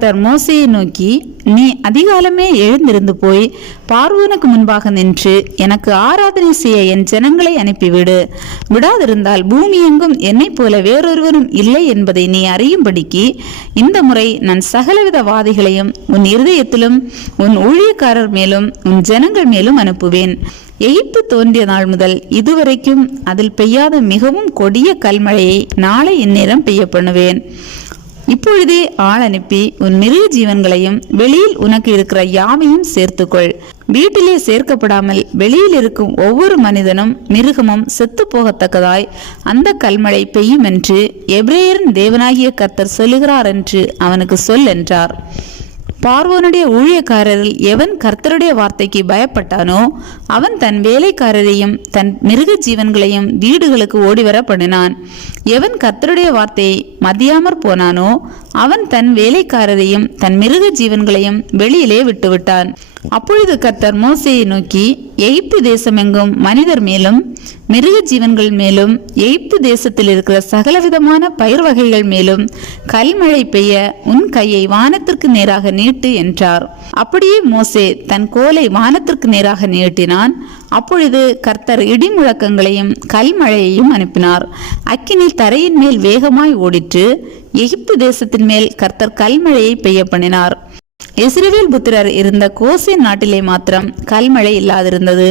கர்த்தர் மோசேயை நோக்கி, நீ அதிகாலமே எழுந்திருந்து போய் பார்வோனுக்கு முன்பாக நின்று எனக்கு ஆராதனை செய்ய என் ஜனங்களை அனுப்பிவிடு. விடாதிருந்தால் பூமி எங்கும் என்னைப் போல வேறொருவரும் இல்லை என்பதை நீ அறியும்படிக்கு இந்த முறை நான் சகலவித வாதிகளையும் உன் இருதயத்திலும் உன் ஊழியக்காரர் மேலும் உன் ஜனங்கள் மேலும் அனுப்புவேன். எகிப்து தோன்றிய நாள் முதல் இதுவரைக்கும் அதில் பெய்யாத மிகவும் கொடிய கல்மழையை நாளை இந்நேரம் பெய்ய பண்ணுவேன். இப்பொழுதே ஆள் அனுப்பி உன் மிருக ஜீவன்களையும் வெளியில் உனக்கு இருக்கிற யாவையும் சேர்த்துக்கொள். வீட்டிலே சேர்க்கப்படாமல் வெளியில் இருக்கும் ஒவ்வொரு மனிதனும் மிருகமும் செத்து போகத்தக்கதாய் அந்த கல்மழை பெய்யும் என்று எபிரேயரின் தேவனாகிய கர்த்தர் சொல்லுகிறார் என்று அவனுக்கு சொல் என்றார். பார்வோனுடைய ஊழியக்காரரில் எவன் கர்த்தருடைய வார்த்தைக்கு பயப்பட்டானோ அவன் தன் வேலைக்காரரையும் தன் மிருக ஜீவன்களையும் வீடுகளுக்கு ஓடிவர பண்ணினான். எவன் கர்த்தருடைய வார்த்தையை மதியாமற் போனானோ அவன் தன் வேலைக்காரரையும் தன் மிருக ஜீவன்களையும் வெளியிலே விட்டுவிட்டான். அப்பொழுது கர்த்தர் மோசேயை நோக்கி, எகிப்து தேசமெங்கும் மனிதர் மேலும் மிருக ஜீவன்கள் மேலும் எகிப்து தேசத்தில் இருக்கிற சகலவிதமான பயிர் வகைகள் மேலும் கல்மழை பெய்ய உன் கையை வானத்திற்கு நேராக நீட்டு என்றார். அப்படியே மோசே தன் கோலை வானத்திற்கு நேராக நீட்டினான். அப்பொழுது கர்த்தர் இடி முழக்கங்களையும் கல்மழையையும் அனுப்பினார். அக்கினி தரையின் மேல் வேகமாய் ஓடிற்று. எகிப்து தேசத்தின் மேல் கர்த்தர் கல்மழையை பெய்ய பண்ணினார். இஸ்ரவேல் புத்திரர் இருந்த கோசேன் நாட்டிலே மாத்திரம் கல்மழை இல்லாதிருந்தது.